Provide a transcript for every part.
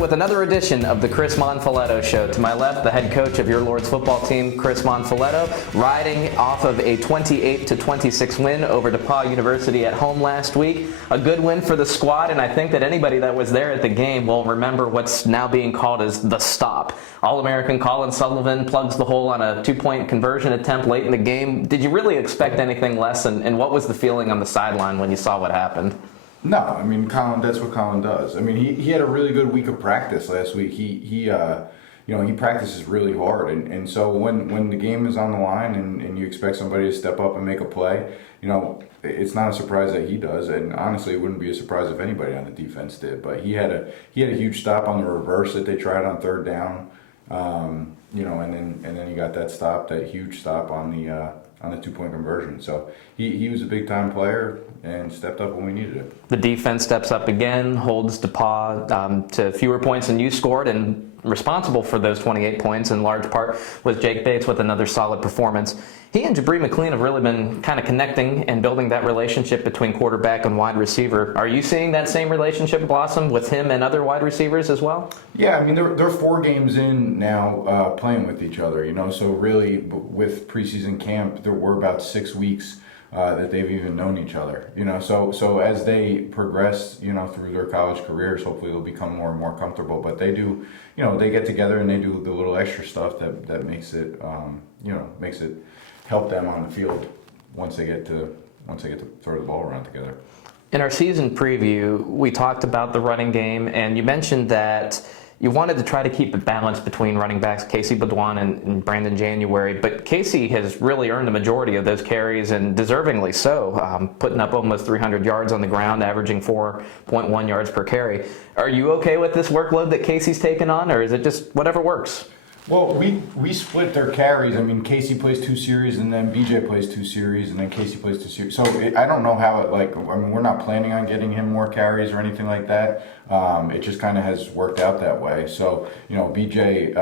with another edition of the Chris Monfiletto Show. To my left, the head coach of your Lord's football team, Chris Monfiletto, riding off of a 28-26 win over DePauw University at home last week. A good win for the squad, and I think that anybody that was there at the game will remember what's now being called as the stop. All-American Colin Sullivan plugs the hole on a two-point conversion attempt late in the game. Did you really expect anything less, and what was the feeling on the sideline when you saw what happened? No, I mean, Colin, that's what Colin does. I mean, he had a really good week of practice last week. He practices really hard. And so when the game is on the line and you expect somebody to step up and make a play, it's not a surprise that he does. And honestly, it wouldn't be a surprise if anybody on the defense did. But he had a huge stop on the reverse that they tried on third down. And then he got that stop, that huge stop on the two-point conversion. So he was a big-time player and stepped up when we needed it. The defense steps up again, holds DePauw to fewer points than you scored, and responsible for those 28 points in large part was Jake Bates with another solid performance. He and Jabri McLean have really been kind of connecting and building that relationship between quarterback and wide receiver. Are you seeing that same relationship blossom with him and other wide receivers as well? Yeah, I mean, they're 4 games in now playing with each other, so really with preseason camp, there were about 6 weeks that they've even known each other, so as they progress, through their college careers, hopefully they'll become more and more comfortable, but they do, they get together and they do the little extra stuff that makes it, makes it help them on the field once they get to throw the ball around together. In our season preview, we talked about the running game, and you mentioned that you wanted to try to keep a balance between running backs Casey Baudouin and Brandon January, but Casey has really earned the majority of those carries, and deservingly so, putting up almost 300 yards on the ground, averaging 4.1 yards per carry. Are you okay with this workload that Casey's taken on, or is it just whatever works? Well, we split their carries. I mean, Casey plays 2 series, and then BJ plays 2 series, and then Casey plays 2 series. So I don't know how we're not planning on getting him more carries or anything like that. It just kind of has worked out that way. So, BJ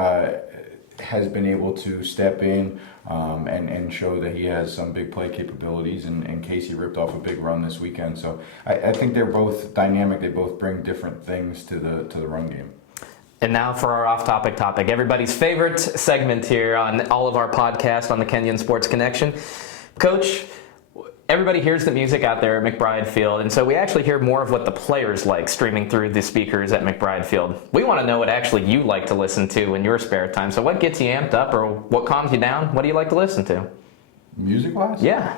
has been able to step in and show that he has some big play capabilities, and Casey ripped off a big run this weekend. So I think they're both dynamic. They both bring different things to the run game. And now for our off-topic topic, everybody's favorite segment here on all of our podcasts on the Kenyon Sports Connection. Coach, everybody hears the music out there at McBride Field, and so we actually hear more of what the players like streaming through the speakers at McBride Field. We want to know what actually you like to listen to in your spare time. So what gets you amped up, or what calms you down? What do you like to listen to? Music-wise? Yeah.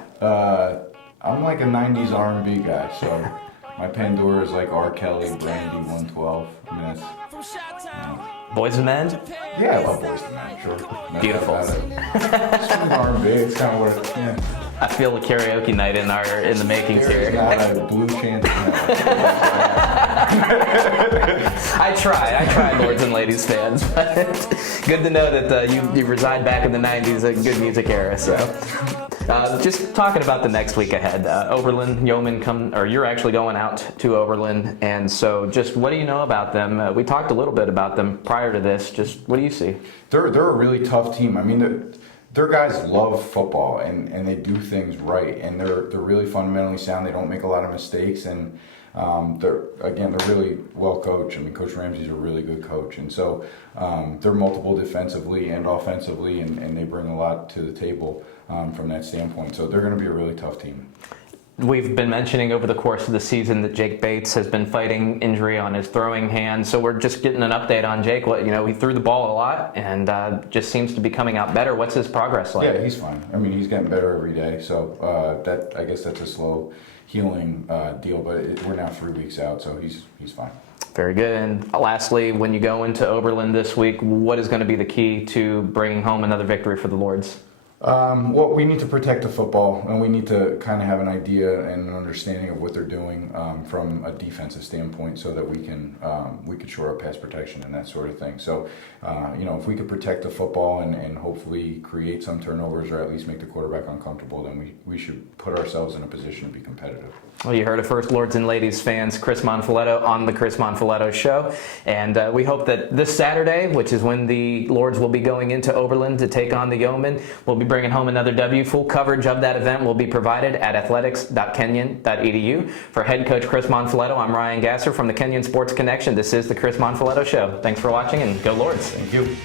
I'm like a 90s R&B guy, so my Pandora is like R. Kelly, Brandy, 112. I mean, that's... Boys and Men? Yeah, I love Boys and Men, sure. That's beautiful. It's R&B, it's kind of what, yeah. I feel the karaoke night in the makings here. Not a blue chance. I try, Lords and Ladies fans. But good to know that you reside back in the 90s, a good music era. So, just talking about the next week ahead, Oberlin, Yeoman you're actually going out to Oberlin, and so just what do you know about them? We talked a little bit about them prior to this. Just what do you see? They're a really tough team. I mean, their guys love football and they do things right, and they're really fundamentally sound. They don't make a lot of mistakes, and they're really well coached. I mean, Coach Ramsey's a really good coach, and so they're multiple defensively and offensively, and they bring a lot to the table from that standpoint. So they're going to be a really tough team. We've been mentioning over the course of the season that Jake Bates has been fighting injury on his throwing hand, so we're just getting an update on Jake. He threw the ball a lot and just seems to be coming out better. What's his progress like? Yeah, he's fine. I mean, he's getting better every day, so I guess that's a slow healing deal, but we're now 3 weeks out, so he's fine. Very good. And lastly, when you go into Oberlin this week, what is going to be the key to bringing home another victory for the Lords? Well, we need to protect the football, and we need to kind of have an idea and an understanding of what they're doing from a defensive standpoint, so that we could shore up pass protection and that sort of thing. So, if we could protect the football and hopefully create some turnovers, or at least make the quarterback uncomfortable, then we should put ourselves in a position to be competitive. Well, you heard it first, Lords and Ladies fans. Chris Monfiletto on the Chris Monfiletto Show. And we hope that this Saturday, which is when the Lords will be going into Oberlin to take on the Yeomen, will be bringing home another W. Full coverage of that event will be provided at athletics.kenyon.edu. For head coach Chris Monfiletto, I'm Ryan Gasser from the Kenyon Sports Connection. This is the Chris Monfiletto Show. Thanks for watching, and go Lords. Thank you.